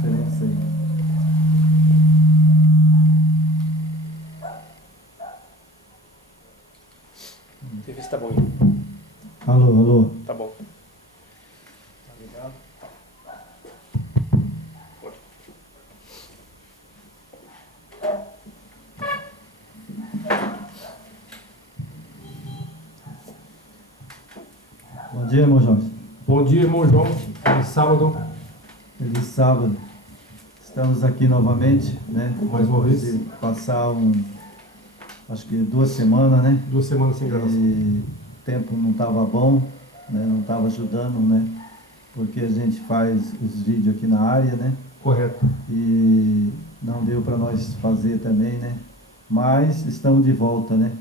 diferença aí. Deixa eu ver se tá bom aí. Alô, alô. Tá bom. Tá ligado? Pode. Bom dia, irmão Jorge. Bom dia, irmão João. Feliz sábado. Feliz sábado. Estamos aqui novamente, né? Mais uma Depois vez. de passar acho que 2 semanas, né? 2 semanas sem gravação. E o tempo não estava bom, né? Não estava ajudando, né? Porque a gente faz os vídeos aqui na área, né? Correto. E não deu para nós fazer também, né? Mas estamos de volta, né?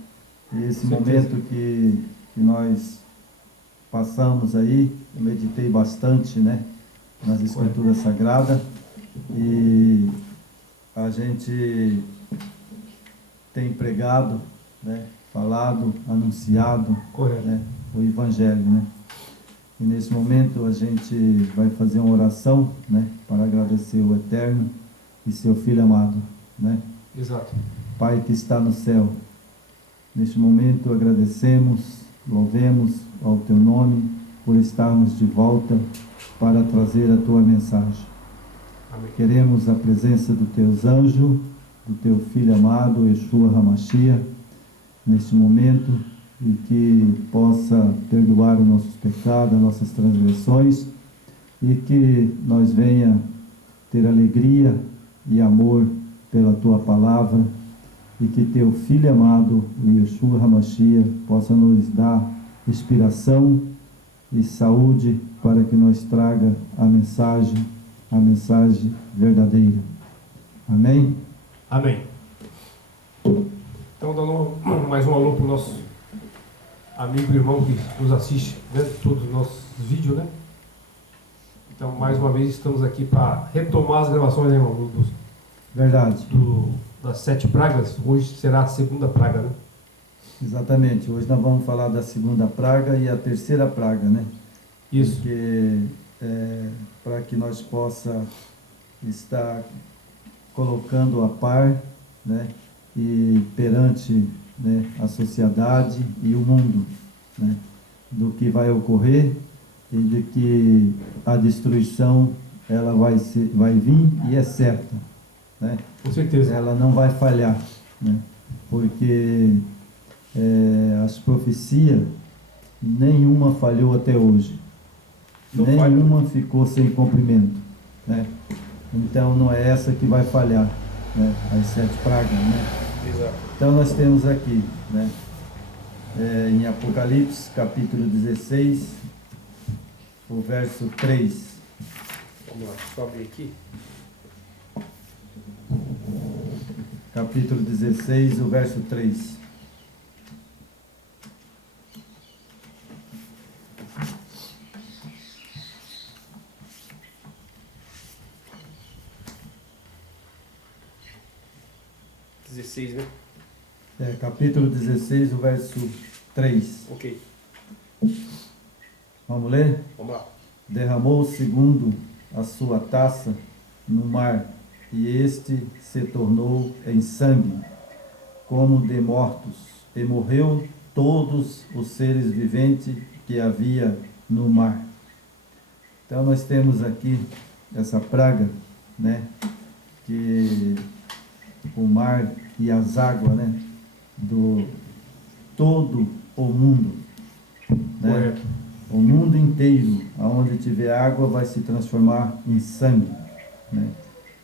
E esse Com certeza. momento que nós passamos aí, eu meditei bastante, né? Nas escrituras sagradas, e a gente tem pregado, né? Falado, anunciado, Correto. né? O Evangelho, né? E nesse momento a gente vai fazer uma oração, né? Para agradecer o Eterno e seu Filho amado, né? Exato. Pai que está no céu, neste momento agradecemos, louvemos ao Teu nome por estarmos de volta para trazer a Tua mensagem. Amém. Queremos a presença dos Teus anjos, do Teu Filho amado, Yeshua HaMashiach, neste momento, e que possa perdoar os nossos pecados, as nossas transgressões, e que nós venha ter alegria e amor pela Tua palavra, e que Teu Filho amado, o Yeshua HaMashiach, possa nos dar inspiração e saúde para que nós traga a mensagem verdadeira. Amém? Amém. Então, dando mais um alô para o nosso amigo e irmão que nos assiste, né, todos os nossos vídeos, né? Então, mais uma vez, estamos aqui para retomar as gravações, né, irmão, Verdade. das 7 pragas. Hoje será a segunda praga, né? Exatamente. Hoje nós vamos falar da segunda praga e a terceira praga, né? Isso. Porque para que nós possa estar colocando a par, né? E perante, né, a sociedade e o mundo, né? Do que vai ocorrer e de que a destruição ela vai vir e é certa, né? Com certeza. Ela não vai falhar, né? Porque as profecias, nenhuma falhou até hoje. Não Nenhuma ficou sem cumprimento, né? Então não é essa que vai falhar, né? As 7 pragas, né? Exato. Então nós temos aqui, né? Em Apocalipse, capítulo 16, o verso 3. Vamos lá, só abrir aqui. Capítulo 16, o verso 3. Né? Capítulo 16, o verso 3. Ok. Vamos ler? Vamos lá. Derramou segundo a sua taça no mar, e este se tornou em sangue, como de mortos, e morreu todos os seres viventes que havia no mar. Então nós temos aqui essa praga, né? Que o mar e as águas, né? Do todo o mundo, né? Correto. O mundo inteiro, aonde tiver água, vai se transformar em sangue, né?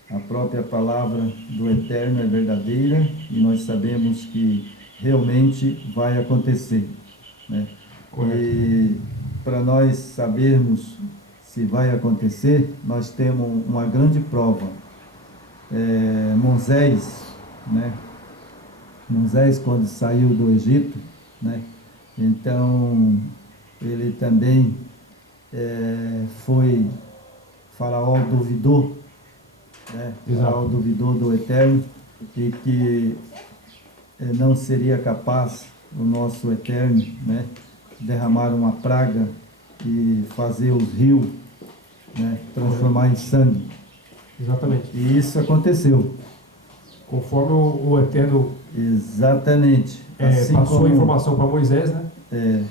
A própria palavra do Eterno é verdadeira e nós sabemos que realmente vai acontecer, né? Correto. E para nós sabermos se vai acontecer, nós temos uma grande prova. Moisés, né? Moisés, quando saiu do Egito, né? Então ele também foi, Faraó duvidou, né? Faraó duvidou do Eterno e que não seria capaz o nosso Eterno, né? Derramar uma praga e fazer os rios, né? Transformar em sangue. Exatamente. E isso aconteceu. Conforme o Eterno Exatamente. passou a informação para Moisés, né?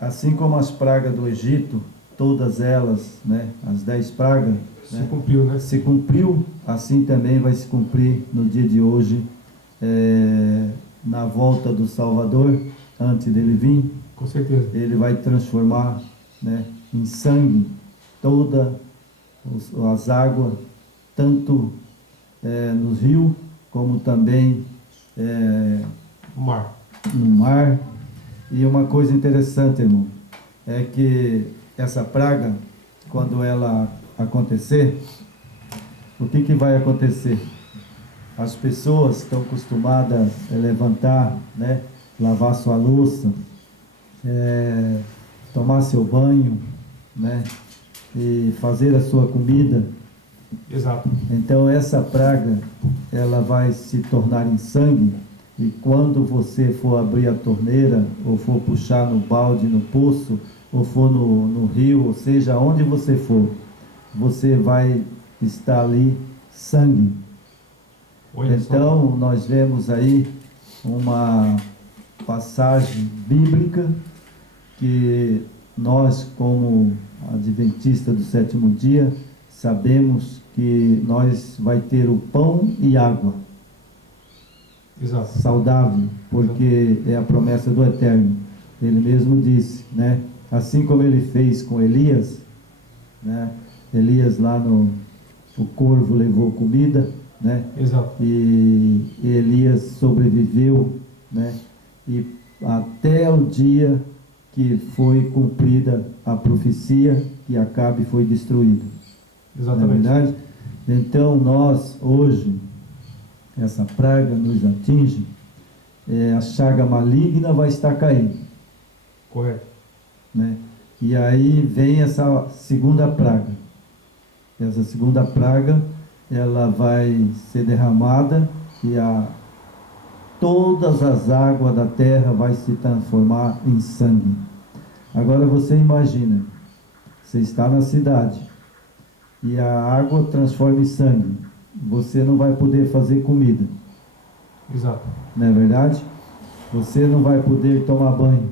Assim como as pragas do Egito, todas elas, né, as 10 pragas, Se cumpriu, né? se cumpriu, assim também vai se cumprir no dia de hoje, na volta do Salvador, antes dele vir. Com certeza. Ele vai transformar, né, em sangue todas as águas, tanto nos rios, como também O mar. no mar. E uma coisa interessante, irmão, é que essa praga, quando ela acontecer, o que vai acontecer? As pessoas estão acostumadas a levantar, né, lavar sua louça, tomar seu banho, né, e fazer a sua comida. Exato. Então essa praga, ela vai se tornar em sangue, e quando você for abrir a torneira, ou for puxar no balde, no poço, ou for no rio, ou seja, onde você for, você vai estar ali sangue. Então nós vemos aí uma passagem bíblica que nós, como adventistas do sétimo dia, sabemos que nós vai ter o pão e água. Exato. Saudável, porque é a promessa do Eterno. Ele mesmo disse, né? Assim como ele fez com Elias, né? Elias lá o corvo levou comida, né? Exato. E Elias sobreviveu, né? E até o dia que foi cumprida a profecia que Acabe foi destruído. Exatamente. Não é verdade? Então nós hoje, essa praga nos atinge, a chaga maligna vai estar caindo. Correto. Né? E aí vem essa segunda praga. Essa segunda praga, ela vai ser derramada e todas as águas da terra vai se transformar em sangue. Agora você imagina, você está na cidade e a água transforma em sangue. Você não vai poder fazer comida. Exato. Não é verdade? Você não vai poder tomar banho,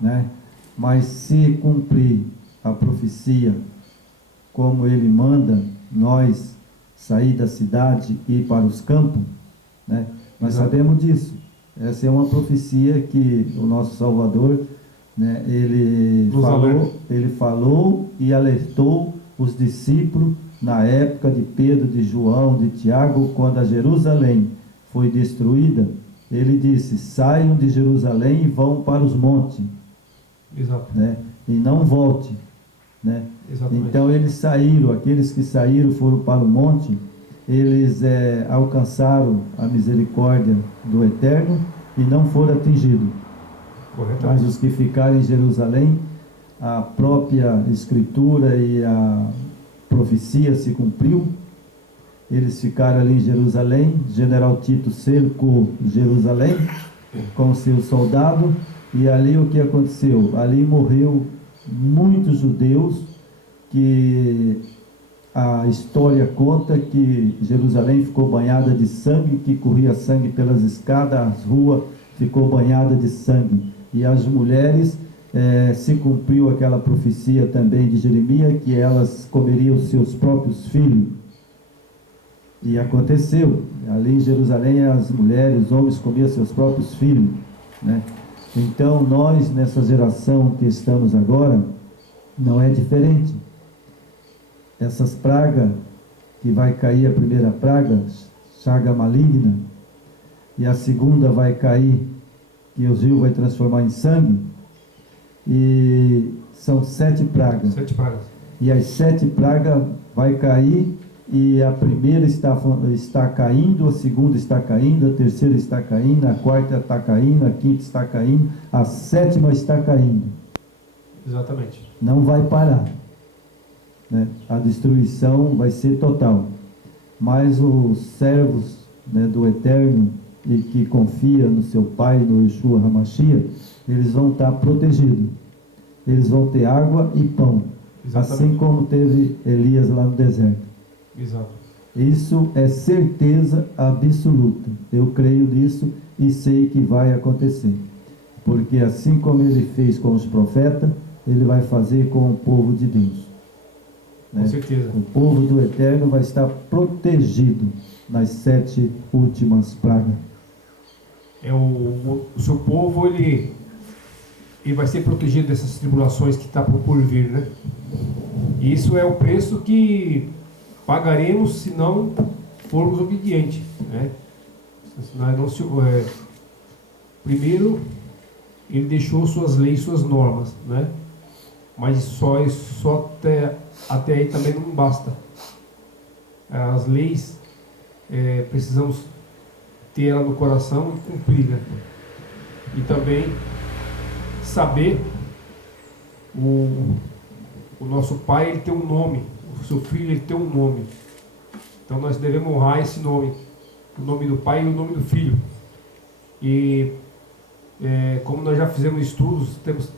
né? Mas se cumprir a profecia como ele manda nós sair da cidade e ir para os campos, né? Nós sabemos disso. Essa é uma profecia que o nosso Salvador, né, ele falou e alertou os discípulos na época de Pedro, de João, de Tiago, quando a Jerusalém foi destruída. Ele disse: saiam de Jerusalém e vão para os montes. Exato. Né? E não volte. Né? Exatamente. Então eles saíram, aqueles que saíram foram para o monte, eles alcançaram a misericórdia do Eterno e não foram atingidos. Mas os que ficaram em Jerusalém, a própria Escritura e a profecia se cumpriu. Eles ficaram ali em Jerusalém. General Tito cercou Jerusalém com seus soldados, e ali o que aconteceu? Ali morreu muitos judeus, que a história conta que Jerusalém ficou banhada de sangue, que corria sangue pelas escadas, as ruas ficou banhada de sangue. E as mulheres, se cumpriu aquela profecia também de Jeremias, que elas comeriam seus próprios filhos. E aconteceu, ali em Jerusalém as mulheres, os homens comiam seus próprios filhos, né? Então nós, nessa geração que estamos agora, não é diferente. Essas pragas, que vai cair a primeira praga, chaga maligna, e a segunda vai cair, que os rios vai transformar em sangue, e são 7 pragas. 7 pragas. E as 7 pragas vai cair, e a primeira está caindo, a segunda está caindo, a terceira está caindo, a quarta está caindo, a quinta está caindo, a 7ª está caindo. Exatamente. Não vai parar, né? A destruição vai ser total. Mas os servos, né, do Eterno, e que confia no seu Pai, no Yeshua HaMashiach, eles vão estar protegidos. Eles vão ter água e pão. Exatamente. Assim como teve Elias lá no deserto. Exato. Isso é certeza absoluta. Eu creio nisso e sei que vai acontecer. Porque assim como ele fez com os profetas, ele vai fazer com o povo de Deus. Com certeza. O povo do Eterno vai estar protegido nas 7 últimas pragas. O seu povo, ele vai ser protegido dessas tribulações que está por vir, né? E isso é o preço que pagaremos se não formos obedientes, né? Se nós não primeiro, ele deixou suas leis, suas normas, né? Mas só até aí também não basta. As leis, precisamos ter ela no coração e cumprir, né? E também saber o nosso pai, ele tem um nome, o seu filho, ele tem um nome. Então nós devemos honrar esse nome, o nome do pai e o nome do filho. E como nós já fizemos estudos, temos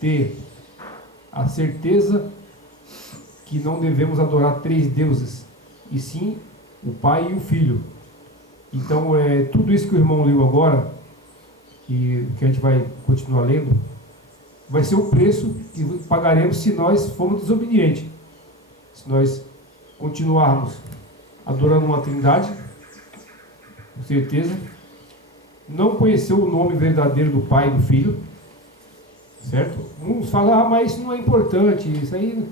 ter a certeza que não devemos adorar 3 deuses, e sim o pai e o filho. Então tudo isso que o irmão leu agora, que a gente vai continuar lendo, vai ser o preço que pagaremos se nós formos desobedientes. Se nós continuarmos adorando uma trindade, com certeza, não conhecer o nome verdadeiro do Pai e do Filho, certo? Uns falam, mas isso não é importante, isso aí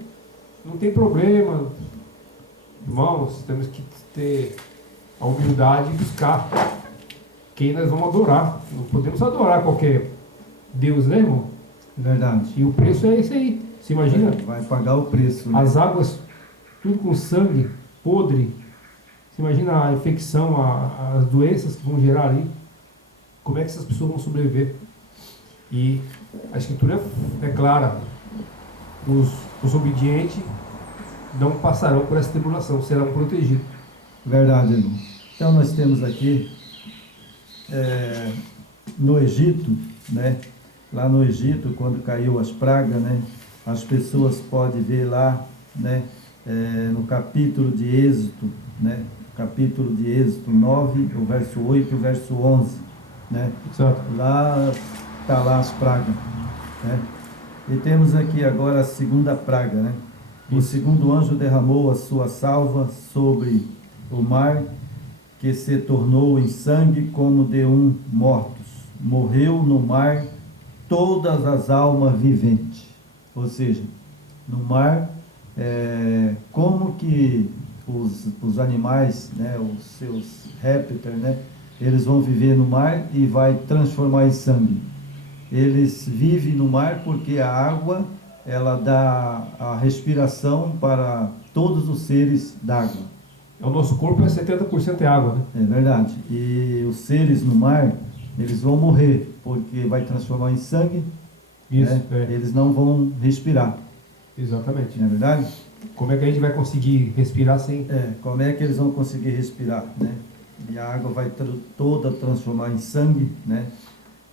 não tem problema. Irmãos, temos que ter a humildade de buscar quem nós vamos adorar. Não podemos adorar qualquer Deus, né, irmão? Verdade. E o preço é esse aí. Você imagina? Vai pagar o preço, né? As águas, tudo com sangue, podre. Você imagina a infecção, as doenças que vão gerar ali. Como é que essas pessoas vão sobreviver? E a Escritura é clara. Os obedientes não passarão por essa tribulação, serão protegidos. Verdade, irmão. Então nós temos aqui no Egito, né? Lá no Egito, quando caiu as pragas, né? As pessoas podem ver lá, né? No capítulo de Êxodo, né? Capítulo de Êxodo 9, o verso 8 e o verso 11, né? Exato. Lá está lá as pragas, né? E temos aqui agora a segunda praga, né? O segundo anjo derramou a sua salva sobre o mar, que se tornou em sangue como de mortos. Morreu no mar todas as almas viventes. Ou seja, no mar, como que os animais, né, os seus répteis, né, eles vão viver no mar e vai transformar em sangue. Eles vivem no mar porque a água, ela dá a respiração para todos os seres d'água. O nosso corpo 70% é água, né? É verdade. E os seres no mar, eles vão morrer, porque vai transformar em sangue. Isso, né? Eles não vão respirar. Exatamente. Não é verdade? Como é que a gente vai conseguir respirar sem... como é que eles vão conseguir respirar, né? E a água vai toda transformar em sangue, né?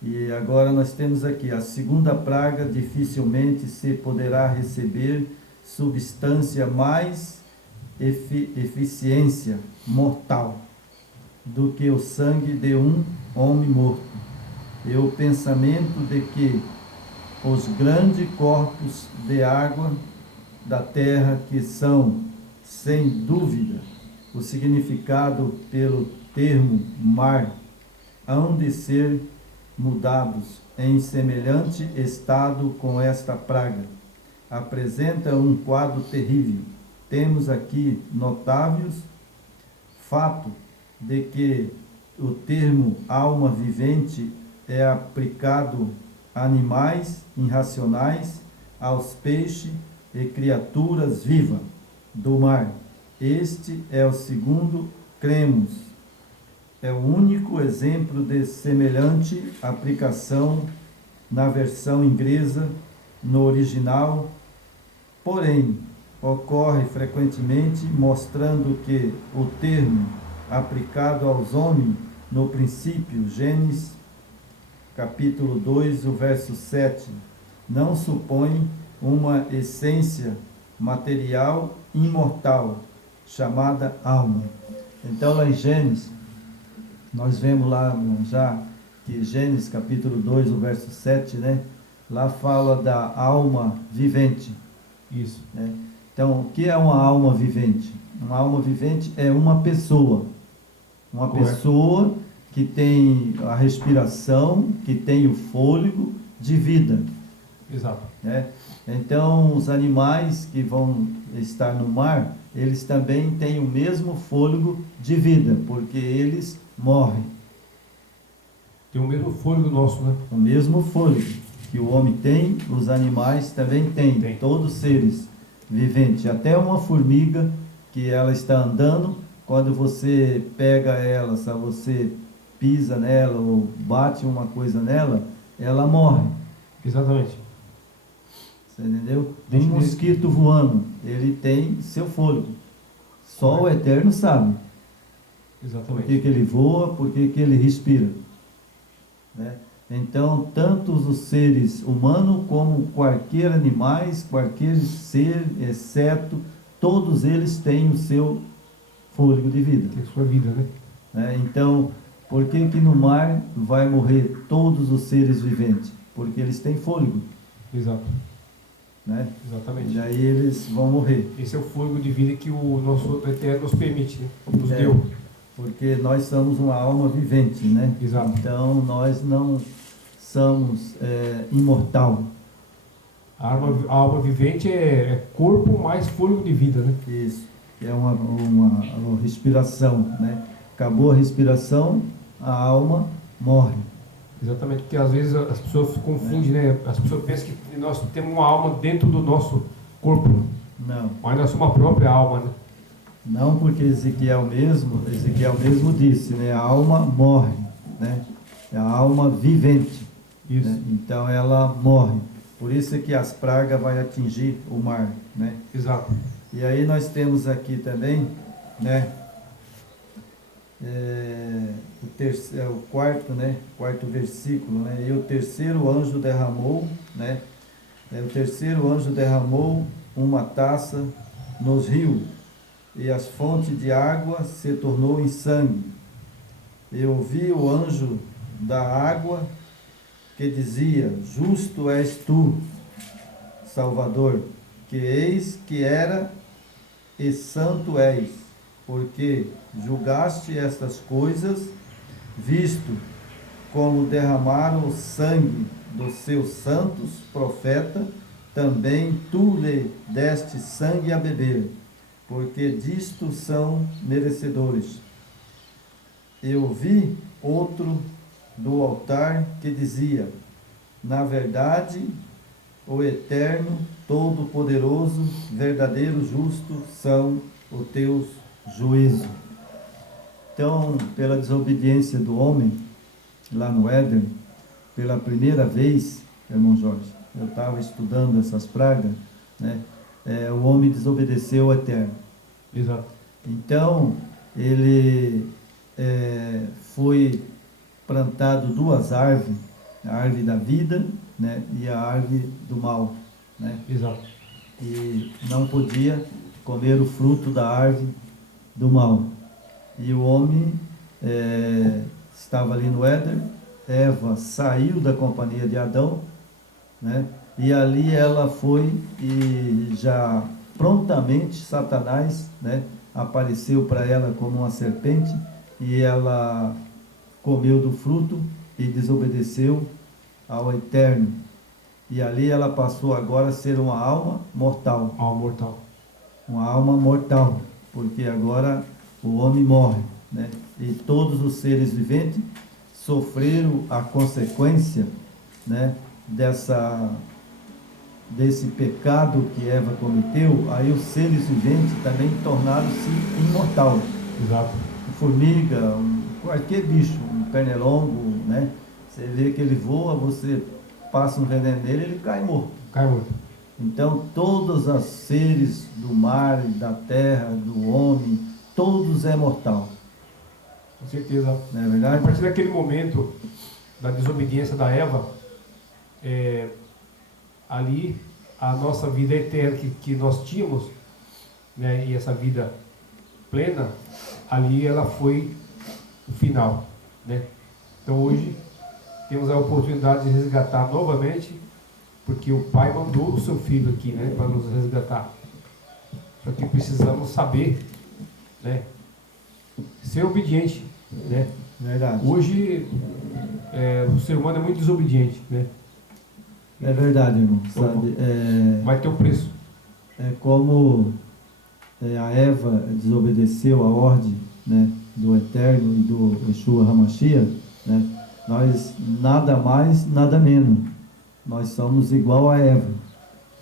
E agora nós temos aqui a segunda praga, dificilmente se poderá receber substância mais eficiência mortal do que o sangue de um homem morto. E o pensamento de que os grandes corpos de água da terra, que são, sem dúvida, o significado pelo termo mar, hão de ser mudados em semelhante estado com esta praga, apresenta um quadro terrível. Temos aqui notáveis fato de que o termo alma vivente é aplicado a animais irracionais, aos peixes e criaturas vivas do mar. Este é o segundo, cremos, é o único exemplo de semelhante aplicação na versão inglesa, no original, porém, ocorre frequentemente, mostrando que o termo aplicado aos homens no princípio, Gênesis, capítulo 2, o verso 7, não supõe uma essência material imortal, chamada alma. Então lá em Gênesis, nós vemos lá já que Gênesis capítulo 2, o verso 7, né? Lá fala da alma vivente. Isso. Né? Então, o que é uma alma vivente? Uma alma vivente é uma pessoa. Uma Correto. pessoa que tem a respiração, que tem o fôlego de vida. Exato. Né? Então, os animais que vão estar no mar, eles também têm o mesmo fôlego de vida, porque eles morrem. Tem o mesmo fôlego nosso, né? O mesmo fôlego que o homem tem, os animais também têm. Tem. Todos os seres viventes. Até uma formiga que ela está andando, quando você pega ela, se você pisa nela ou bate uma coisa nela, ela morre. Exatamente. Você entendeu? Deixa Um eu ver. mosquito voando, ele tem seu fôlego. Só o Eterno sabe por Exatamente. que ele voa, por que ele respira. Né? Então, tanto os seres humanos como qualquer animais, qualquer ser, exceto, todos eles têm o seu fôlego de vida. Tem sua vida, né? Né? Então, por que no mar vai morrer todos os seres viventes? Porque eles têm fôlego. Exato. Né? Exatamente. E aí eles vão morrer. Esse é o fôlego de vida que o nosso Eterno nos permite, né? Nos É. deu. Porque nós somos uma alma vivente, né? Exato. Então, nós não somos imortal. A alma vivente é corpo mais fôlego de vida, né? Isso. É uma respiração, né? Acabou a respiração, a alma morre. Exatamente, porque às vezes as pessoas se confundem, né? As pessoas pensam que nós temos uma alma dentro do nosso corpo, Não. mas nós somos a própria alma, né? Não, porque Ezequiel mesmo disse, né? A alma morre, né? É a alma vivente. Isso. Né? Então ela morre. Por isso é que as pragas vai atingir o mar, né? Exato. E aí nós temos aqui também, né? O quarto versículo, né? E o terceiro anjo derramou, né? O terceiro anjo derramou uma taça nos rios, e as fontes de água se tornou em sangue. Eu ouvi o anjo da água que dizia: Justo és tu, Salvador, que eis que era e santo és, porque julgaste estas coisas, visto como derramaram o sangue dos seus santos profetas, também tu lhe deste sangue a beber, porque disto são merecedores. Eu vi outro do altar que dizia: Na verdade, o Eterno, Todo-Poderoso, verdadeiro, justo são os teus juízos. Então, pela desobediência do homem, lá no Éden, pela primeira vez, irmão Jorge, eu estava estudando essas pragas, né? O homem desobedeceu ao Eterno. Exato. Então, ele foi plantado duas árvores, a árvore da vida, né, e a árvore do mal, né? Exato. E não podia comer o fruto da árvore do mal. E o homem estava ali no Éden, Eva saiu da companhia de Adão, né? E ali ela foi e já prontamente Satanás, né, apareceu para ela como uma serpente, e ela comeu do fruto e desobedeceu ao Eterno. E ali ela passou agora a ser uma alma mortal. Alma mortal. Uma alma mortal, porque agora o homem morre, né? E todos os seres viventes sofreram a consequência, né, desse pecado que Eva cometeu. Aí os seres viventes também tornaram-se imortal. Exato. Formiga, qualquer bicho, um pernilongo, né? Você vê que ele voa, você passa um veneno nele, ele cai morto. Cai morto. Então, todos os seres do mar, da terra, do homem, todos é mortal. Com certeza. Não é A verdade? partir daquele momento da desobediência da Eva, ali a nossa vida eterna que nós tínhamos, né, e essa vida plena, ali ela foi o final, né? Então hoje temos a oportunidade de resgatar novamente, porque o Pai mandou o seu Filho aqui, né, para nos resgatar. Só que precisamos saber, né, ser obediente, né? Verdade. Hoje o ser humano é muito desobediente, né? É verdade, irmão. Sabe? Vai ter um preço. É como a Eva desobedeceu a ordem, né, do Eterno e do Yeshua HaMashiach, né? Nós nada mais, nada menos. Nós somos igual a Eva.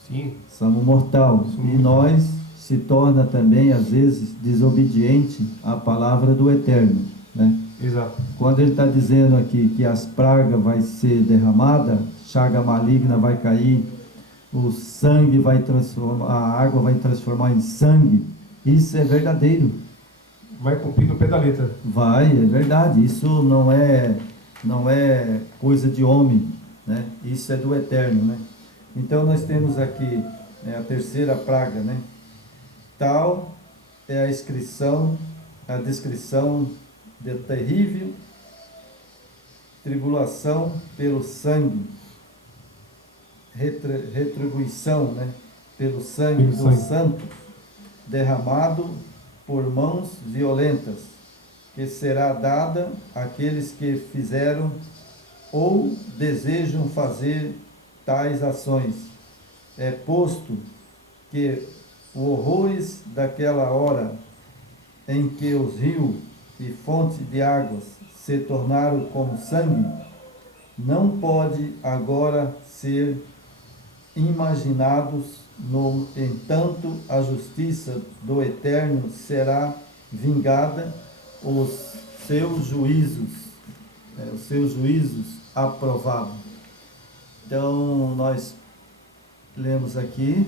Sim. Somos mortal. Sim. E nós se torna também, às vezes, desobediente à palavra do Eterno, né? Exato. Quando ele está dizendo aqui que as pragas vai ser derramada, chaga maligna vai cair, o sangue vai transformar, a água vai transformar em sangue, isso é verdadeiro. Vai cumprir no pé da letra. Vai, é verdade. Isso não é coisa de homem, né? Isso é do Eterno, né? Então nós temos aqui a terceira praga, né? Tal é a descrição de terrível tribulação pelo sangue, retribuição, né? Pelo sangue do santo derramado por mãos violentas, que será dada àqueles que fizeram ou desejam fazer tais ações. É posto que os horrores daquela hora em que os rios e fontes de águas se tornaram como sangue, não pode agora ser imaginados. No entanto, a justiça do Eterno será vingada, os seus juízos aprovados. Então, nós lemos aqui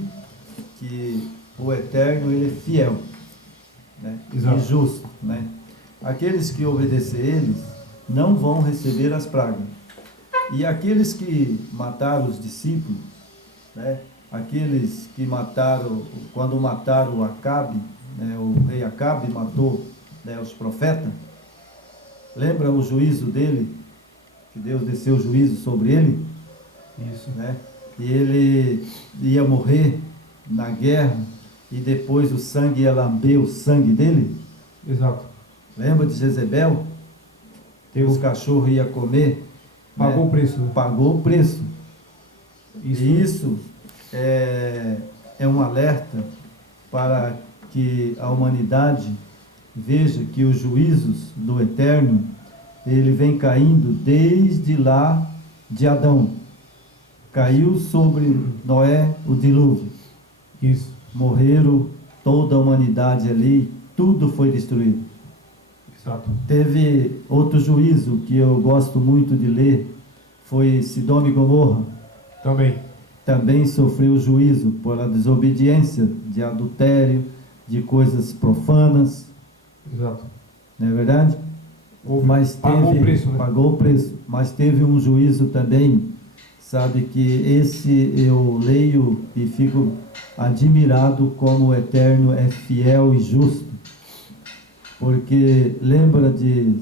que o Eterno, ele é fiel, né? E justo, né? Aqueles que obedecer eles não vão receber as pragas. E aqueles que mataram os discípulos, né? Aqueles que mataram, quando mataram Acabe, né? O rei Acabe matou, né, os profetas. Lembra o juízo dele? Que Deus desceu o juízo sobre ele? Isso. Né? E ele ia morrer na guerra e depois o sangue ia lamber o sangue dele? Exato. Lembra de Jezebel? Os cachorros iam comer? Pagou, né, o preço. Né? Pagou o preço. Isso. E isso é um alerta para que a humanidade veja que os juízos do Eterno, ele vem caindo desde lá de Adão. Caiu sobre Noé o dilúvio. Isso. Morreram toda a humanidade ali, tudo foi destruído. Exato. Teve outro juízo que eu gosto muito de ler, foi Sodoma e Gomorra. Também sofreu juízo por a desobediência de adultério, de coisas profanas. Exato. Não é verdade? Mas pagou o preço, né? Pagou o preço. Mas teve um juízo também, sabe, que esse eu leio e fico admirado como o Eterno é fiel e justo. Porque lembra de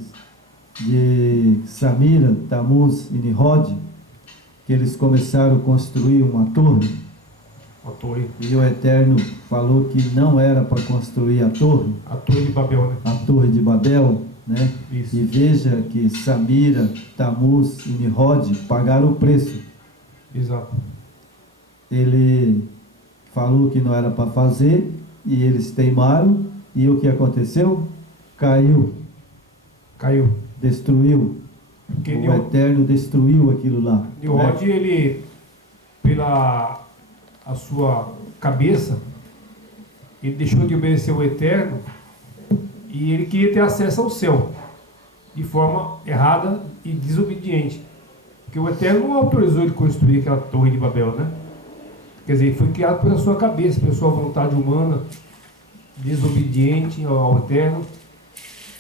Samira, Tamuz e Nimrod, que eles começaram a construir uma torre. E o Eterno falou que não era para construir a torre. A torre de Babel, né? A torre de Babel, né? Isso. E veja que Samira, Tamuz e Nimrod pagaram o preço. Exato. Ele falou que não era para fazer e eles teimaram. E o que aconteceu? Caiu. Destruiu. Porque o Eterno destruiu aquilo lá. Nimrod, né? Ele, pela a sua cabeça, ele deixou de obedecer o Eterno e ele queria ter acesso ao céu de forma errada e desobediente. Porque o Eterno não autorizou ele construir aquela torre de Babel, né? Quer dizer, foi criado pela sua cabeça, pela sua vontade humana, desobediente ao Eterno.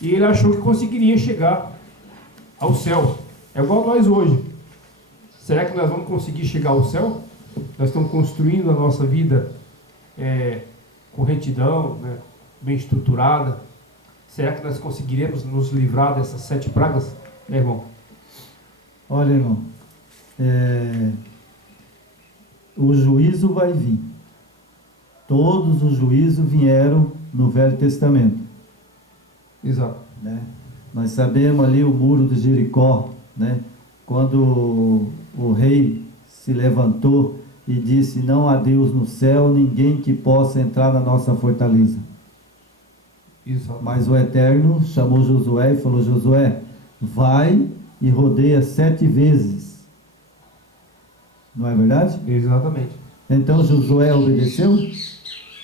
E ele achou que conseguiria chegar ao céu. É igual nós hoje. Será que nós vamos conseguir chegar ao céu? nós estamos construindo a nossa vida com retidão, né, bem estruturada, será que nós conseguiremos nos livrar dessas 7 pragas, né, irmão? Olha, irmão, o juízo vai vir. Todos os juízos vieram no Velho Testamento. Exato. Né? Nós sabemos ali o muro de Jericó, né? Quando o rei se levantou e disse: não há Deus no céu, ninguém que possa entrar na nossa fortaleza. Exato. Mas o Eterno chamou Josué e falou: Josué, vai e rodeia 7 vezes. Não é verdade? Exatamente. Então Josué obedeceu?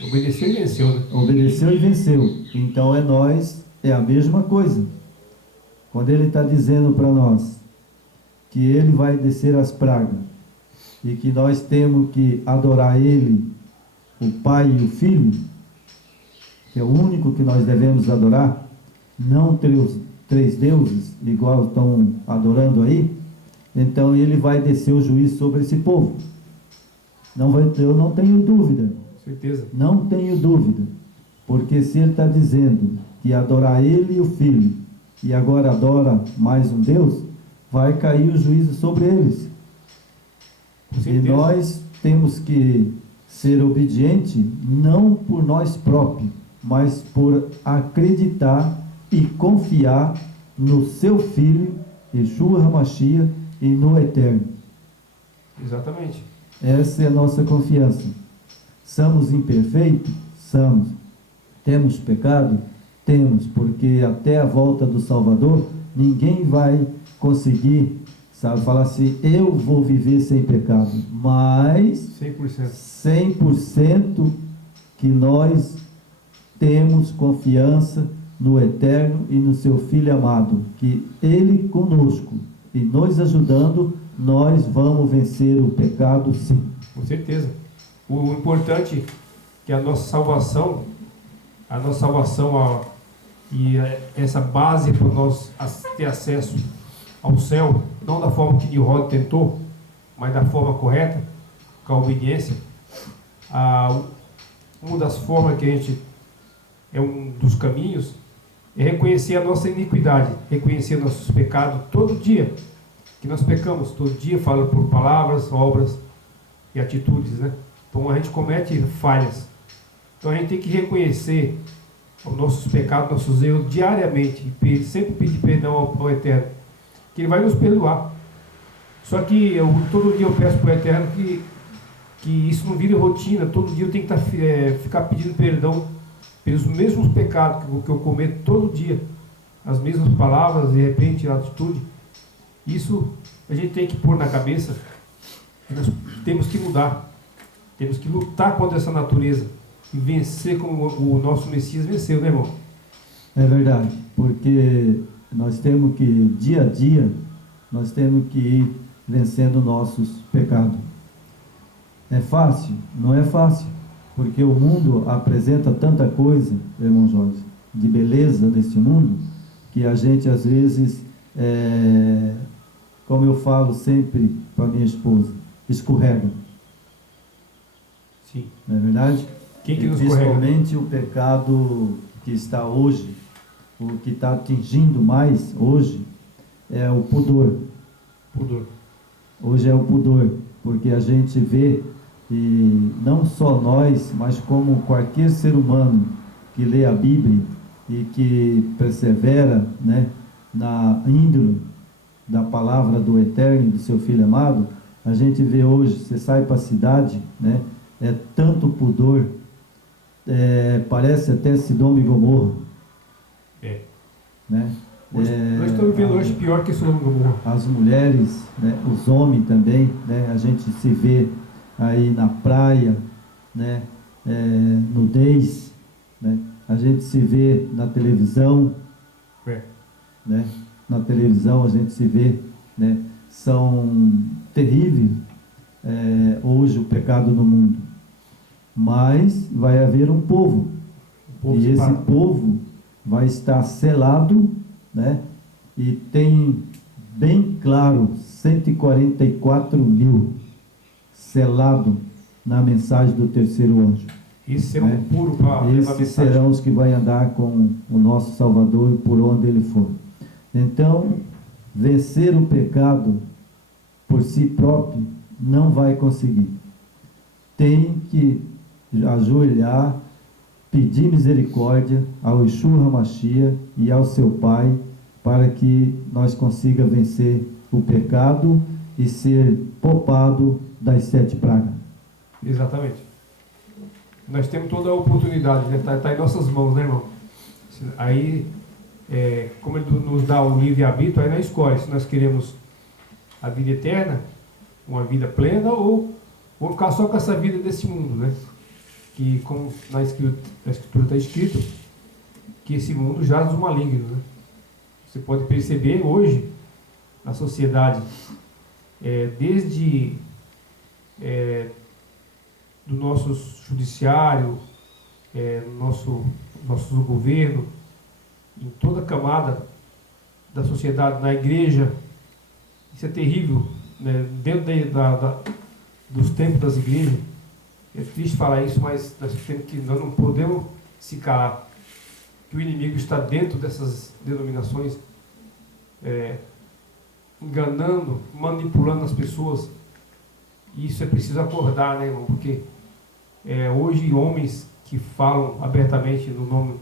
Obedeceu e venceu, né? Obedeceu e venceu. Então é a mesma coisa. Quando ele está dizendo para nós que ele vai descer as pragas e que nós temos que adorar ele, o Pai e o Filho, que é o único que nós devemos adorar, não 3 deuses, igual estão adorando aí, então ele vai descer o juízo sobre esse povo. Eu não tenho dúvida. Certeza. Não tenho dúvida. Porque se ele está dizendo que adorar ele e o Filho, e agora adora mais um Deus, vai cair o juízo sobre eles. E nós temos que ser obedientes, não por nós próprios, mas por acreditar e confiar no seu Filho, Yeshua HaMashiach, e no Eterno. Exatamente. Essa é a nossa confiança. Somos imperfeitos? Somos. Temos pecado? Temos, porque até a volta do Salvador, ninguém vai conseguir, falar assim: eu vou viver sem pecado. Mas 100% que nós temos confiança no Eterno e no seu Filho amado, que Ele conosco e nos ajudando, nós vamos vencer o pecado, sim. Com certeza. O importante é que a nossa salvação e essa base para nós ter acesso ao céu, não da forma que Nimrod tentou, mas da forma correta, com a obediência. Uma das formas que a gente, um dos caminhos, é reconhecer a nossa iniquidade, reconhecer nossos pecados todo dia, que nós pecamos todo dia, falando por palavras, obras e atitudes, né? Então a gente comete falhas. Então a gente tem que reconhecer os nossos pecados, nossos erros diariamente, e sempre pedir perdão ao Eterno, que Ele vai nos perdoar. Só que todo dia eu peço para o Eterno que isso não vire rotina. Todo dia eu tenho que ficar pedindo perdão pelos mesmos pecados que eu cometo todo dia, as mesmas palavras, de repente, a atitude. Isso a gente tem que pôr na cabeça, que nós temos que mudar, temos que lutar contra essa natureza e vencer como o nosso Messias venceu, né, irmão? É verdade, porque nós temos que, dia a dia, nós temos que ir vencendo nossos pecados. É fácil? Não é fácil, porque o mundo apresenta tanta coisa, irmão Jorge, de beleza nesse mundo, que a gente às vezes, como eu falo sempre para minha esposa, escorrega. Sim. Não é verdade? Quem que nos escorrega? Principalmente o pecado que está hoje, o que está atingindo mais hoje, é o pudor. Pudor. Hoje é o pudor, porque a gente vê, e não só nós, mas como qualquer ser humano que lê a Bíblia e que persevera, né, na índole da palavra do Eterno e do seu Filho amado, a gente vê hoje, você sai para a cidade, né, é tanto pudor, parece até Sodoma e Gomorra. Né? Nós estamos vendo hoje pior que Sodoma e Gomorra. As mulheres, né, os homens também, né, a gente se vê aí na praia, né, nudez, né, a gente se vê na televisão, né, na televisão a gente se vê, né, são terríveis hoje o pecado no mundo, mas vai haver um povo e esse povo vai estar selado, né, e tem bem claro 144 mil selado na mensagem do terceiro anjo. Esses serão puros para levar a Esses mensagem. serão os que vão andar com o nosso Salvador por onde ele for. Então, vencer o pecado por si próprio não vai conseguir. Tem que ajoelhar, pedir misericórdia ao Yeshua HaMashiach e ao seu Pai, para que nós consiga vencer o pecado e ser poupado das 7 pragas. Exatamente. Nós temos toda a oportunidade, né? Tá em nossas mãos, né, irmão? Aí, como ele nos dá o livre-arbítrio, aí nós escolhe se nós queremos a vida eterna, uma vida plena, ou vamos ficar só com essa vida desse mundo, né? Que, como na escritura está escrito, que esse mundo jaz do maligno, né? Você pode perceber hoje, na sociedade, desde do nosso judiciário, nosso governo, em toda a camada da sociedade, na igreja, isso é terrível, né? Dentro dos tempos das igrejas. É triste falar isso, mas nós não podemos se calar, que o inimigo está dentro dessas denominações, enganando, manipulando as pessoas. E isso é preciso acordar, né, irmão? Porque hoje homens que falam abertamente no nome,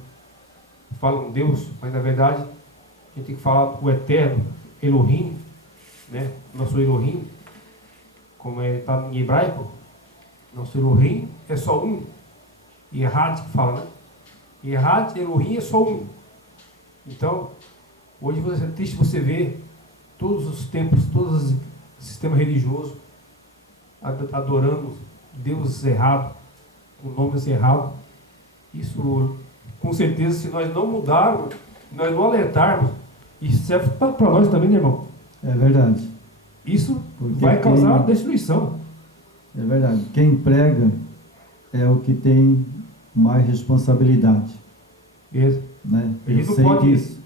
falam Deus, mas na verdade a gente tem que falar o eterno Elohim, né? Nosso Elohim, como está em hebraico, nosso Elohim é só um. Errad que fala, né? Errad, Elohim é só um. Então, hoje é triste você ver todos os tempos, todos os sistemas religiosos adorando Deus errado, com nomes errados. Isso, com certeza, se nós não mudarmos, nós não alertarmos, isso serve para nós também, né, irmão? É verdade. Isso vai causar destruição. É verdade. Quem prega é o que tem mais responsabilidade. Isso. Né? Eu sei disso.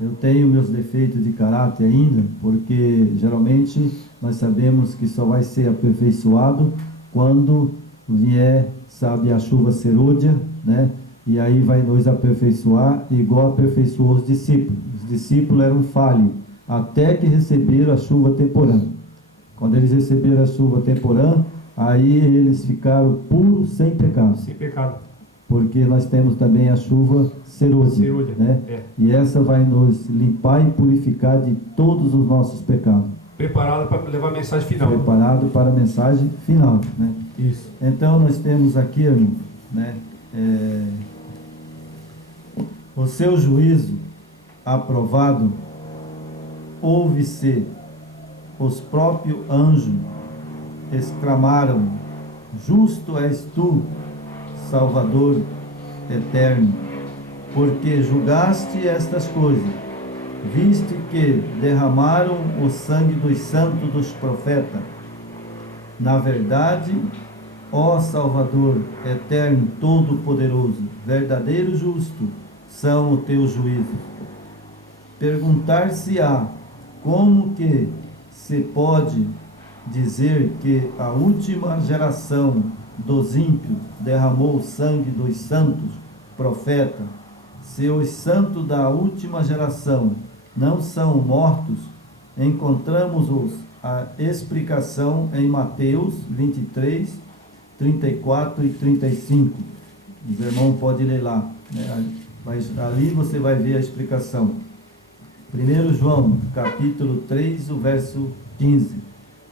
Eu tenho meus defeitos de caráter ainda, porque geralmente nós sabemos que só vai ser aperfeiçoado quando vier, sabe, a chuva serôdia, né? E aí vai nos aperfeiçoar igual aperfeiçoou os discípulos. Os discípulos eram falhos, até que receberam a chuva temporã. Quando eles receberam a chuva temporã, aí eles ficaram puros, sem pecado. Sem pecado. Porque nós temos também a chuva serôdia, né? E essa vai nos limpar e purificar de todos os nossos pecados. Preparado para levar a mensagem final. Preparado para a mensagem final, né? Isso. Então nós temos aqui, irmão, né? O seu juízo aprovado, ouve-se, os próprios anjos exclamaram: justo és tu, Salvador eterno, porque julgaste estas coisas, viste que derramaram o sangue dos santos dos profetas. Na verdade, ó Salvador eterno, todo-poderoso, verdadeiro justo, são os teus juízos. Perguntar-se-á como que se pode dizer que a última geração dos ímpios derramou o sangue dos santos profetas, se os santos da última geração não são mortos. Encontramos a explicação em Mateus 23, 34 e 35. Os irmãos podem ler lá, né? Mas ali você vai ver a explicação. 1 João, capítulo 3, o verso 15.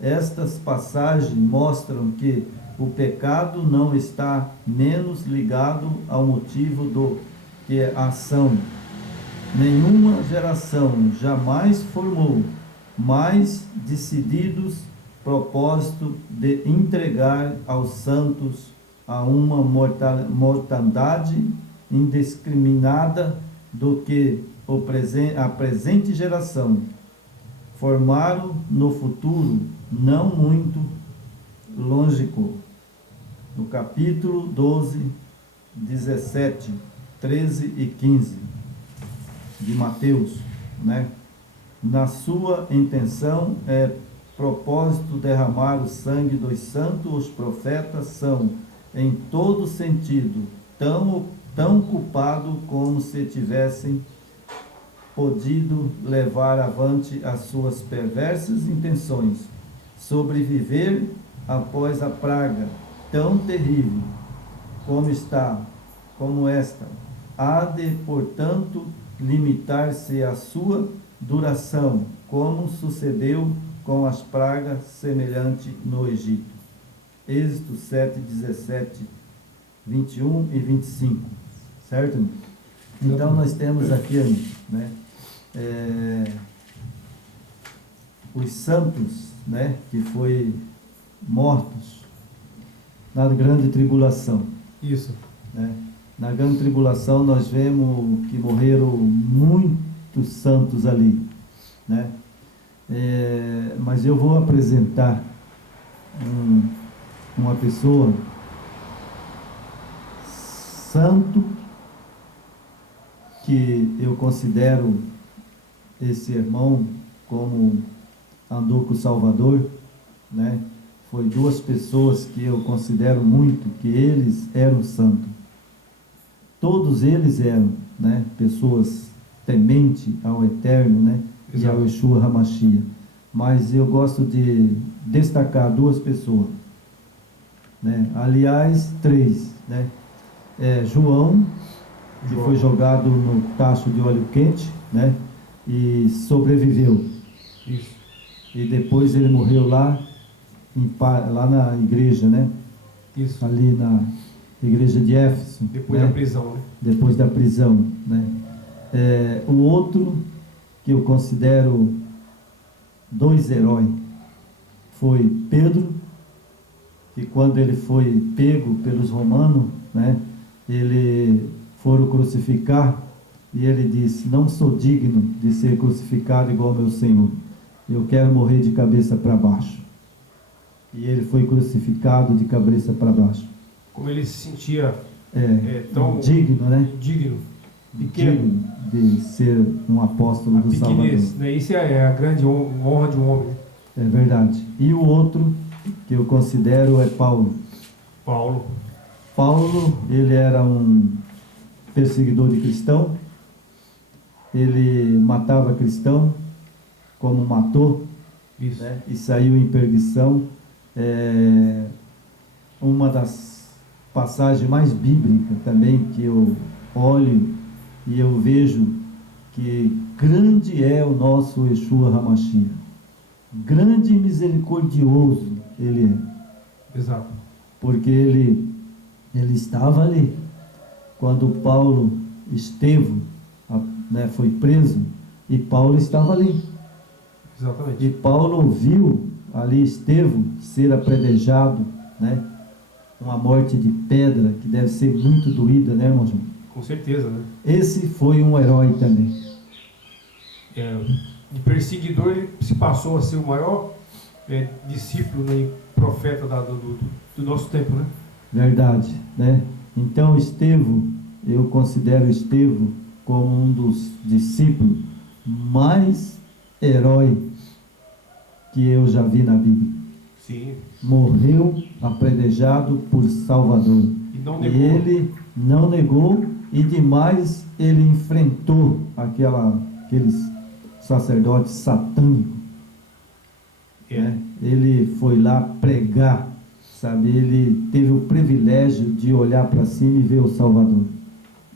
Estas passagens mostram que o pecado não está menos ligado ao motivo do que a ação. Nenhuma geração jamais formou mais decididos propósito de entregar aos santos a uma mortandade indiscriminada do que a presente geração. Formaram no futuro não muito lógico. No capítulo 12, 17, 13 e 15 de Mateus, né? Na sua intenção propósito derramar o sangue dos santos, os profetas são, em todo sentido, tão culpados como se tivessem podido levar avante as suas perversas intenções, sobreviver após a praga tão terrível como esta, há de, portanto, limitar-se a sua duração, como sucedeu com as pragas semelhantes no Egito. Êxodo 7, 17, 21 e 25. Certo? Então nós temos aqui, né, os santos, né, que foi mortos na grande tribulação. Isso. Né? Na grande tribulação nós vemos que morreram muitos santos ali, né? Mas eu vou apresentar uma pessoa santo que eu considero esse irmão como andou com o Salvador, né? Foi duas pessoas que eu considero muito, que eles eram santos. Todos eles eram, né, pessoas tementes ao Eterno, né, e ao Yeshua HaMashiach. Mas eu gosto de destacar duas pessoas, né? Aliás, três, né? João, que foi jogado no tacho de óleo quente, né, e sobreviveu. Isso. E depois ele morreu lá na igreja, né? Isso. Ali na igreja de Éfeso. Depois né? da prisão, né? Depois da prisão, né? O outro que eu considero dois heróis foi Pedro, que quando ele foi pego pelos romanos, né? Ele foram crucificar e ele disse: não sou digno de ser crucificado igual meu Senhor, eu quero morrer de cabeça para baixo. E ele foi crucificado de cabeça para baixo. Como ele se sentia tão digno, né? Digno, pequeno, digno de ser um apóstolo do Salvador. Né? Isso é a grande honra de um homem. Né? É verdade. E o outro que eu considero é Paulo. Paulo, ele era um perseguidor de cristão. Ele matava cristão, como matou, né? E saiu em perdição. Uma das passagens mais bíblicas também que eu olho e eu vejo que grande é o nosso Yeshua HaMashiach, grande e misericordioso ele é. Exato. Porque ele estava ali quando Paulo Estevão, né, foi preso, e Paulo estava ali. Exatamente. E Paulo viu ali Estevão ser apedrejado, né? Uma morte de pedra que deve ser muito doída, né, irmão João? Com certeza, né? Esse foi um herói também. O perseguidor, ele se passou a ser o maior discípulo, né, e profeta do nosso tempo, né? Verdade, né? Então Estevão, eu considero Estevão como um dos discípulos mais herói que eu já vi na Bíblia. Sim. Morreu apedrejado por Salvador. E não negou. E ele não negou, e demais ele enfrentou aqueles sacerdotes satânicos. Né? Ele foi lá pregar, sabe? Ele teve o privilégio de olhar para cima e ver o Salvador.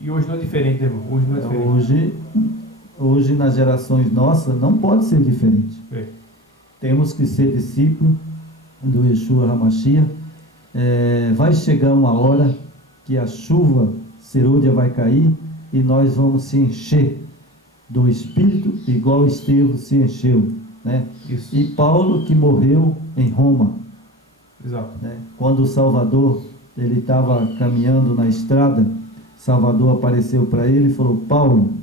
E hoje não é diferente, né, irmão? Hoje não é diferente. Hoje nas gerações nossas não pode ser diferente. Temos que ser discípulos do Yeshua HaMashiach. Vai chegar uma hora que a chuva serôdia vai cair e nós vamos se encher do Espírito igual Estevão se encheu, né? Isso. E Paulo, que morreu em Roma. Exato. Né? Quando o Salvador ele estava caminhando na estrada, Salvador apareceu para ele e falou: Paulo,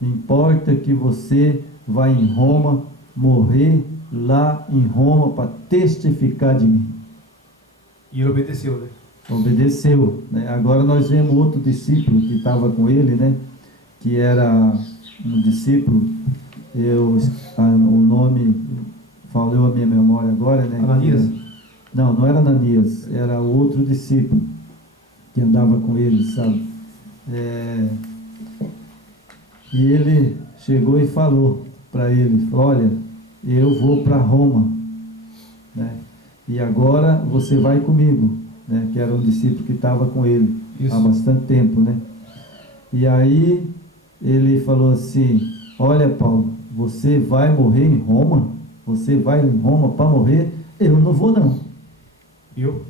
importa que você vá em Roma, morrer lá em Roma para testificar de mim. E ele obedeceu, né? Obedeceu, né? Agora nós vemos outro discípulo que estava com ele, né? Que era um discípulo o nome falou a minha memória agora, né? Ananias? Não, não era Ananias, era o outro discípulo que andava com ele, sabe? E ele chegou e falou para ele, olha, eu vou para Roma, né? E agora você vai comigo, né? Que era um discípulo que estava com ele há bastante tempo, né? E aí ele falou assim, olha Paulo, você vai morrer em Roma? Você vai em Roma para morrer? Eu não vou não. Eu?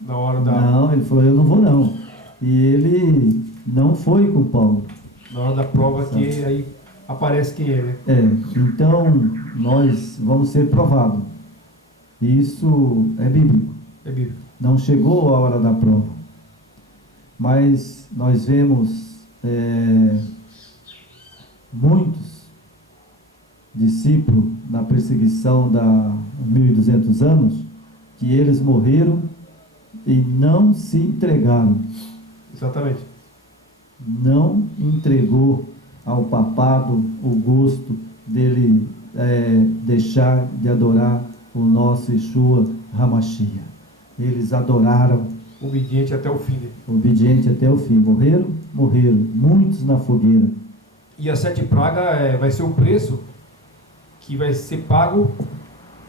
Na hora da... Não, ele falou, eu não vou não. E ele não foi com Paulo. Na hora da prova, sabe? Que aí aparece quem é, né? Então nós vamos ser provados. Isso é bíblico. É bíblico. Não chegou a hora da prova. Mas nós vemos muitos discípulos na perseguição da 1200 anos, que eles morreram e não se entregaram. Exatamente. Não entregou ao papado o gosto dele deixar de adorar o nosso Yeshua HaMashiach. Eles adoraram. Obediente até o fim. Obediente até o fim. Morreram? Morreram. Muitos na fogueira. E a 7 pragas vai ser o preço que vai ser pago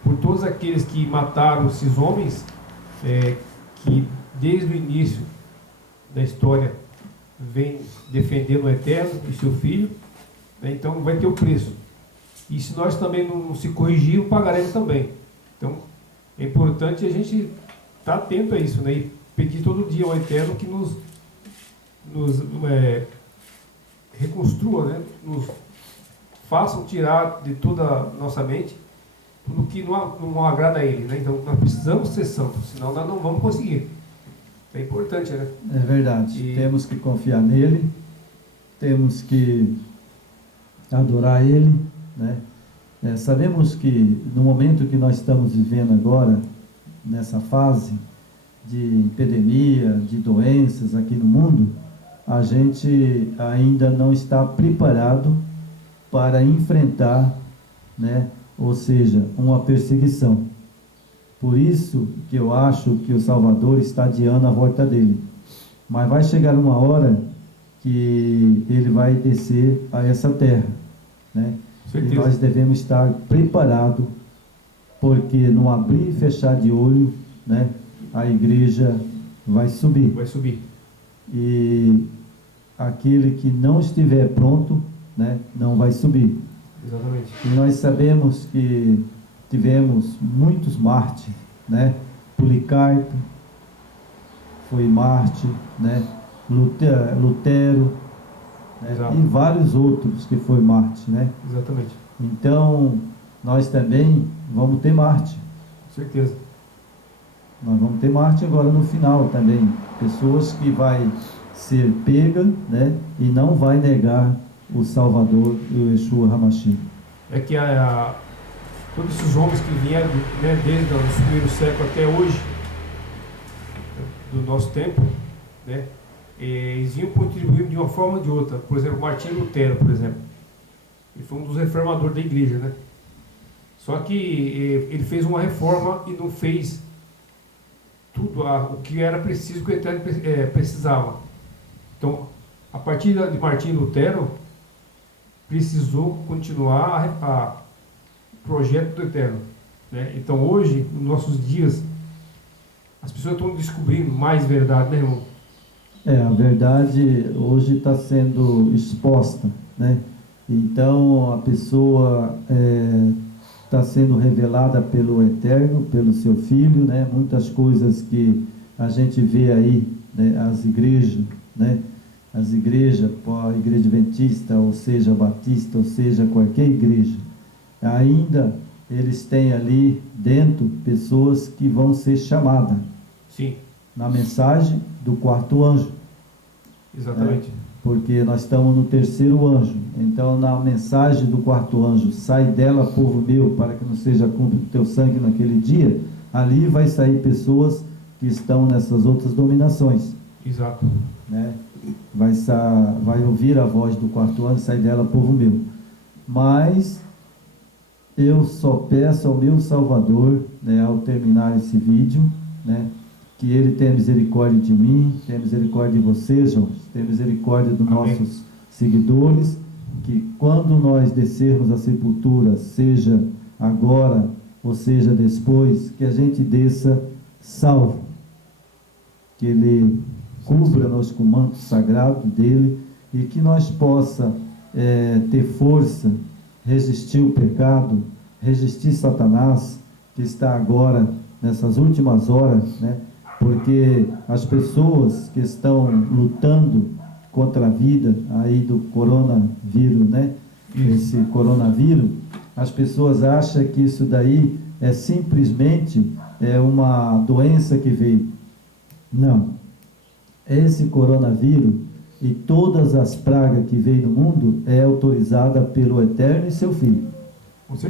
por todos aqueles que mataram esses homens, que desde o início da história vem defendendo o Eterno e seu Filho, né? Então vai ter o preço. E se nós também não se corrigirmos, pagaremos também. Então é importante a gente estar atento a isso, né? E pedir todo dia ao Eterno que nos reconstrua, né? Nos façam tirar de toda a nossa mente tudo que não agrada a Ele, né? Então nós precisamos ser santos, senão nós não vamos conseguir. É importante, né? É verdade. Temos que confiar nele, temos que adorar ele, né? Sabemos que no momento que nós estamos vivendo agora, nessa fase de epidemia, de doenças aqui no mundo, a gente ainda não está preparado para enfrentar, né? Ou seja, uma perseguição. Por isso que eu acho que o Salvador está adiando a volta dele. Mas vai chegar uma hora que ele vai descer a essa terra, né? E nós devemos estar preparados, porque no abrir e fechar de olho, né, a igreja vai subir. Vai subir. E aquele que não estiver pronto, né, não vai subir. Exatamente. E nós sabemos que tivemos muitos mártires, né? Policarpo foi mártir, né? Lutero, né? E vários outros que foi mártir, né? Exatamente. Então nós também vamos ter mártir. Com certeza. Nós vamos ter mártir agora no final também, pessoas que vai ser pega, né? E não vai negar o Salvador e o Yeshua HaMashiach. É que todos esses homens que vieram, né, desde o primeiro século até hoje, do nosso tempo, né, eles iam contribuindo de uma forma ou de outra. Por exemplo, Martinho Lutero, por exemplo, ele foi um dos reformadores da igreja, né? Só que ele fez uma reforma e não fez tudo o que era preciso, que o Eterno precisava. Então, a partir de Martinho Lutero, precisou continuar o projeto do Eterno, né? Então hoje, nos nossos dias, as pessoas estão descobrindo mais verdade, né, irmão? A verdade hoje está sendo exposta, né? Então a pessoa está sendo revelada pelo Eterno, pelo seu Filho, né? Muitas coisas que a gente vê aí, né? As igrejas, né? As igrejas, a igreja adventista, ou seja, batista, ou seja, qualquer igreja, ainda eles têm ali dentro pessoas que vão ser chamadas. Sim. Na mensagem do quarto anjo. Exatamente. Porque nós estamos no terceiro anjo. Então, na mensagem do quarto anjo, sai dela, povo meu, para que não seja cúmplice do teu sangue naquele dia, ali vai sair pessoas que estão nessas outras dominações. Exato. Né? Vai ouvir a voz do quarto anjo, sai dela, povo meu. mas eu só peço ao meu Salvador, né, ao terminar esse vídeo, né, que Ele tenha misericórdia de mim, tenha misericórdia de vocês, João, tenha misericórdia dos nossos seguidores, que quando nós descermos à sepultura, seja agora ou seja depois, que a gente desça salvo, que Ele cubra-nos com o manto sagrado dele e que nós possa ter força, resistir o pecado, resistir Satanás, que está agora nessas últimas horas, né? Porque as pessoas que estão lutando contra a vida aí do coronavírus, né? Esse coronavírus, as pessoas acham que isso daí é simplesmente uma doença que veio. Não. Esse coronavírus e todas as pragas que veio no mundo é autorizada pelo Eterno e seu Filho.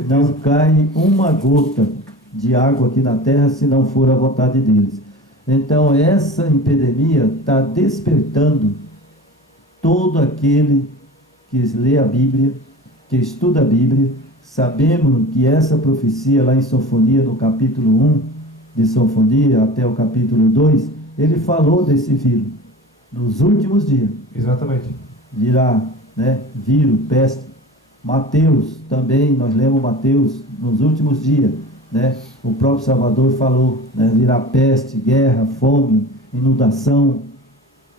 Não cai uma gota de água aqui na terra se não for a vontade deles. Então essa epidemia está despertando todo aquele que lê a Bíblia, que estuda a Bíblia. Sabemos que essa profecia lá em Sofonia, no capítulo 1 de Sofonia até o capítulo 2, ele falou desse vírus, nos últimos dias. Exatamente. Virá, né, vírus, peste. Mateus, também, nós lemos Mateus, nos últimos dias, né, o próprio Salvador falou, né, virá peste, guerra, fome, inundação,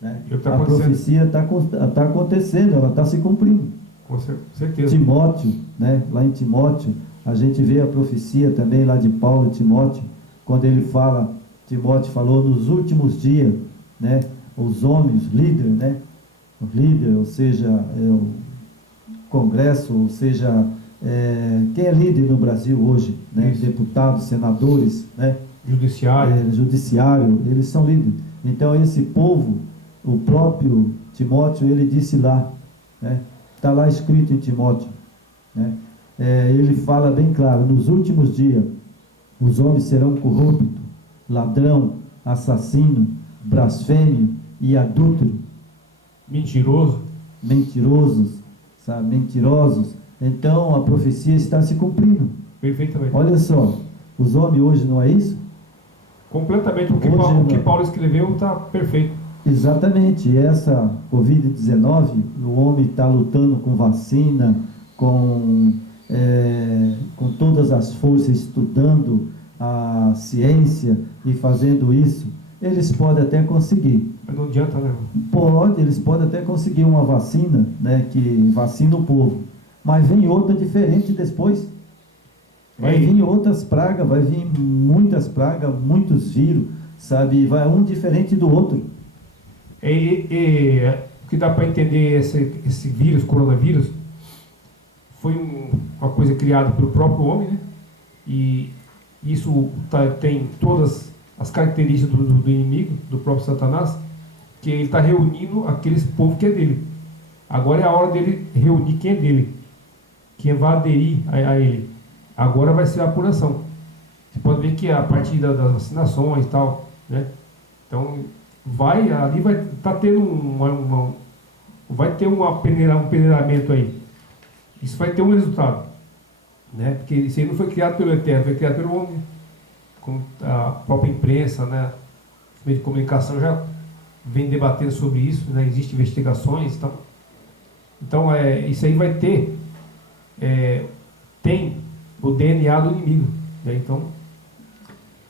né? A profecia está acontecendo, ela está se cumprindo. Com certeza. Timóteo, né, lá em Timóteo, a gente vê a profecia também lá de Paulo e Timóteo, quando ele fala, Timóteo falou, nos últimos dias, né, os homens, líderes, né, os líderes, ou seja, o Congresso, ou seja, quem é líder no Brasil hoje, né, deputados, senadores, né, judiciário, eles são líderes. Então esse povo, o próprio Timóteo, ele disse lá, né, está lá escrito em Timóteo, né, ele fala bem claro, nos últimos dias, os homens serão corruptos, ladrão, assassino, blasfêmio e adúltero. Mentirosos, sabe? Mentirosos. Então a profecia está se cumprindo. Perfeitamente. Olha só, os homens hoje não é isso? Completamente. O que Paulo escreveu está perfeito. Exatamente. Essa Covid-19, o homem está lutando com vacina, com todas as forças, estudando a ciência e fazendo isso. Eles podem até conseguir. Mas não adianta, né? Eles podem até conseguir uma vacina, né, que vacina o povo. Mas vem outra diferente depois. Vai vir outras pragas, vai vir muitas pragas, muitos vírus, sabe? Vai um diferente do outro. O que dá para entender esse vírus, coronavírus, foi uma coisa criada pelo próprio homem, né? E isso tem todas as características do inimigo, do próprio Satanás, que ele está reunindo aqueles povos que é dele. Agora é a hora dele reunir quem é dele, quem vai aderir a ele. Agora vai ser a apuração. Você pode ver que a partir das vacinações e tal, né? Então ali vai estar tendo vai ter um peneiramento aí. Isso vai ter um resultado, né? Porque isso aí não foi criado pelo Eterno, foi criado pelo homem. Como a própria imprensa, né, os meios de comunicação já vem debatendo sobre isso, né? Existem investigações, então isso aí vai ter, tem o DNA do inimigo, né? Então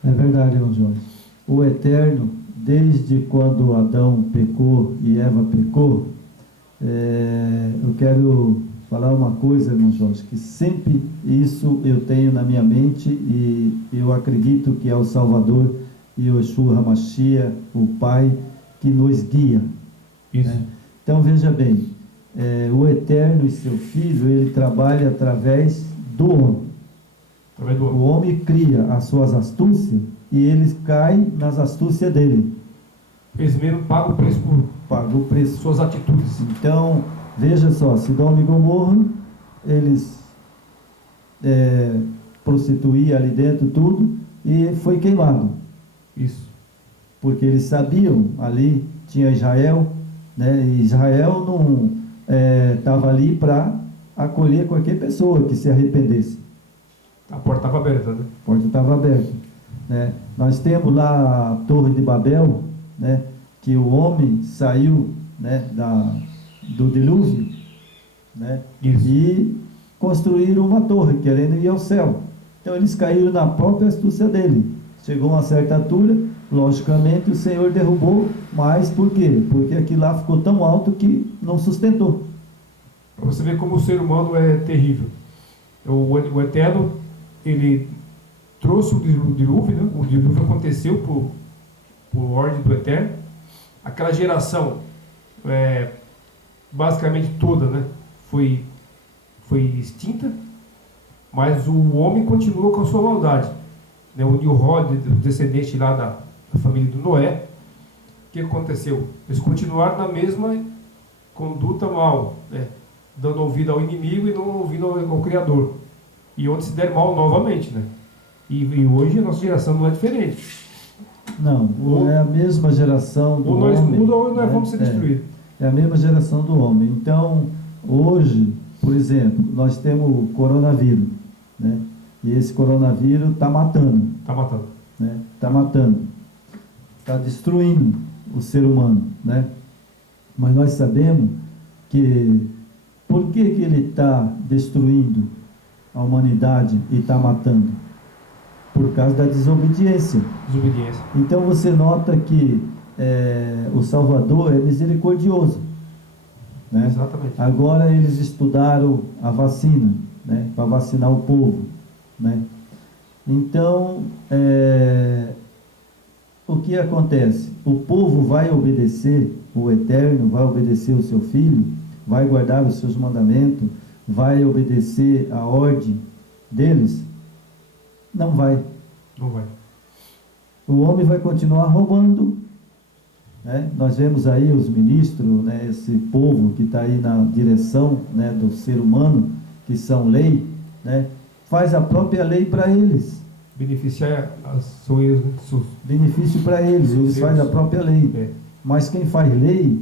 é verdade, irmão Jorge. O Eterno, desde quando Adão pecou e Eva pecou, eu quero falar uma coisa, irmão Jorge, que sempre isso eu tenho na minha mente e eu acredito que é o Salvador e o Yeshua HaMashiach, o Pai, que nos guia. Isso. Né? Então veja bem, o Eterno e seu Filho, ele trabalha através do homem. O homem cria as suas astúcias e eles caem nas astúcias dele. Eles mesmo pagam o preço Paga o preço. Suas atitudes. Então, veja só, Sodoma e Gomorra, eles prostituíam ali dentro tudo e foi queimado. Isso. Porque eles sabiam, ali tinha Israel, né? E Israel não estava ali para acolher qualquer pessoa que se arrependesse. A porta estava aberta, né? A porta estava aberta, né? Nós temos lá a Torre de Babel, né? Que o homem saiu, né, do dilúvio, né? Isso. E construíram uma torre, querendo ir ao céu. Então eles caíram na própria astúcia dele. Chegou a uma certa altura, logicamente o Senhor derrubou, mas por quê? Porque aquilo lá ficou tão alto que não sustentou. Para você ver como o ser humano é terrível. O Eterno, ele trouxe o dilúvio, né? O dilúvio aconteceu por ordem do Eterno. Aquela geração, basicamente toda, né? Foi extinta, mas o homem continua com a sua maldade, né? O Nimrod, o descendente lá da família do Noé, o que aconteceu? Eles continuaram na mesma conduta mal, né? Dando ouvido ao inimigo e não ouvindo ao Criador, e onde se der mal novamente, né? E hoje a nossa geração não é diferente. Não, é a mesma geração do homem. Ou nós mudamos ou nós né? vamos ser destruídos. É a mesma geração do homem. Então, hoje, por exemplo, nós temos o coronavírus, né? E esse coronavírus está matando. Está matando. Né? Está matando. Está destruindo o ser humano, né? Mas nós sabemos que por que ele está destruindo a humanidade e está matando? Por causa da desobediência. Desobediência. Então você nota que o Salvador é misericordioso, né? Exatamente. Agora eles estudaram a vacina, né? Para vacinar o povo, né? Então, o que acontece? O povo vai obedecer o Eterno, vai obedecer o seu Filho, vai guardar os seus mandamentos, vai obedecer a ordem deles? Não vai. Não vai. O homem vai continuar roubando, né? Nós vemos aí os ministros, né? Esse povo que está aí na direção, né, do ser humano, que são lei, né? Faz a própria lei para eles. Beneficiar benefício para eles, eles fazem a própria lei. Mas quem faz lei